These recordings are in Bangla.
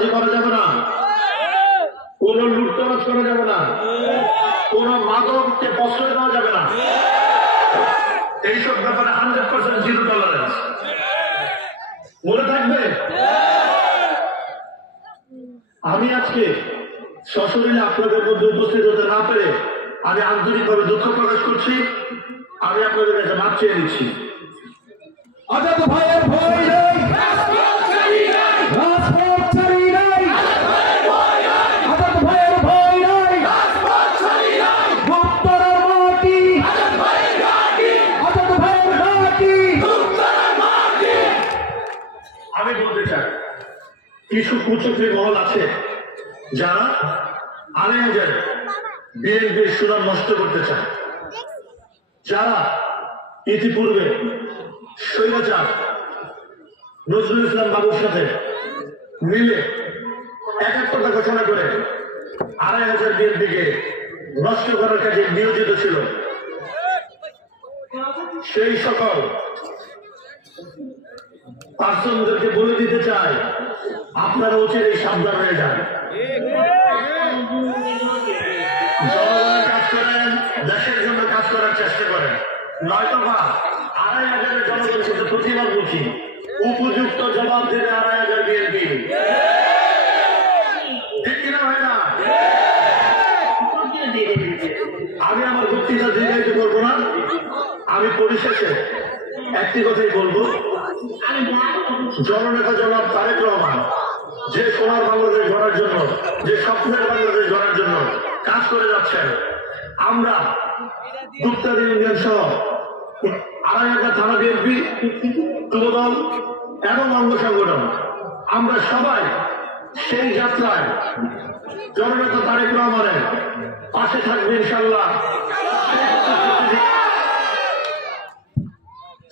চাঁদাবাজি করা যাবে না, কোন লুটতরাজ করা যাবে না, কোন মাদককে প্রশ্রয় দেওয়া যাবে না। এইসব ব্যাপারে 100% জিরো টলারেন্স। মনে থাকবে। আমি আজকে সশরীরে আপনাদের মধ্যে উপস্থিত হতে না পেরে আমি আন্তরিকভাবে দুঃখ প্রকাশ করছি। আমি আপনাদের কাছে মাপ চেয়ে নিচ্ছি। আজাদ ভাইয়ের ভয় নেই, রাজপথ ছাড়ি নাই, আজাদ ভাইয়ের ভয় নাই, মুক্তার মাটি, আজাদ ভাইয়ের মাটি। আমি বলতে চাই, কিছু কুচক্রী মহল আছে যারা আলেমদের বিএনপির সুনাম নষ্ট করতে চায়, যারা ইতিপূর্বে স্বৈরাচার নজরুল ইসলাম বাবুর সাথে মিলে 71টা ঘোষণা করে 2500 বিএনপিকে নষ্ট করার কাজে নিয়োজিত ছিল। সেই সকল পার্সনদেরকে বলে দিতে চাই, আপনারা অচিরেই সাবধান হয়ে যান। জনগণের কাজ করেন, দেশের জন্য কাজ করার চেষ্টা করেন, নয়তো বা 2500 জনগণের সাথে প্রতিবাদ করছি, উপযুক্ত জবাব দেবে 2500 বিএনপি। ঠিক কিনা হয় না? আমি আমার বক্তৃতা দীর্ঘায়িত করবো না। আমি পরিশেষে একটি কথাই বলবো, জননেতা জনাব তারেক রহমান যে সোনার বাংলাদেশ গড়ার জন্য, যে স্বপ্নের বাংলাদেশ গড়ার জন্য কাজ করে যাচ্ছেন, আমরা গুপ্তাদি ইউনিয়ন সহ 2500 থানা বিএনপি, যুবদল এবং অঙ্গ সংগঠন, আমরা সবাই সেই যাত্রায় জননেতা তারেক রহমানের পাশে থাকবে ইনশাল্লাহ।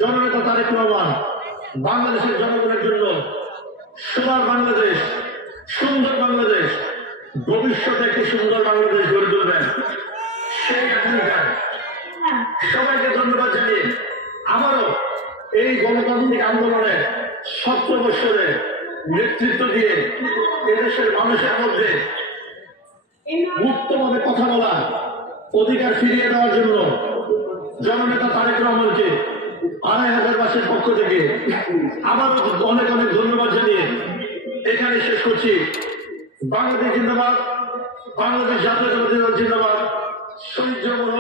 জননেতা তারেক রহমান বাংলাদেশের জনগণের জন্য সোনার বাংলাদেশ, সুন্দর বাংলাদেশ, ভবিষ্যতে একটি সুন্দর বাংলাদেশ গড়ে তুলবেন, সেই আকাঙ্ক্ষা। সবাইকে ধন্যবাদ জানিয়ে আমারও এই গণতান্ত্রিক আন্দোলনে 17 বছরে নেতৃত্ব দিয়ে এদেশের মানুষের মধ্যে মুক্তভাবে কথা বলার অধিকার ফিরিয়ে দেওয়ার জন্য জননেতা তারেক রহমানকে 2500 বাসের পক্ষ থেকে আবার অনেক অনেক ধন্যবাদ জানিয়ে এখানে শেষ করছি। বাংলাদেশ জিন্দাবাদ, বাংলাদেশ জাতীয়তাবাদী দল জিন্দাবাদ, শহীদ জনগণ।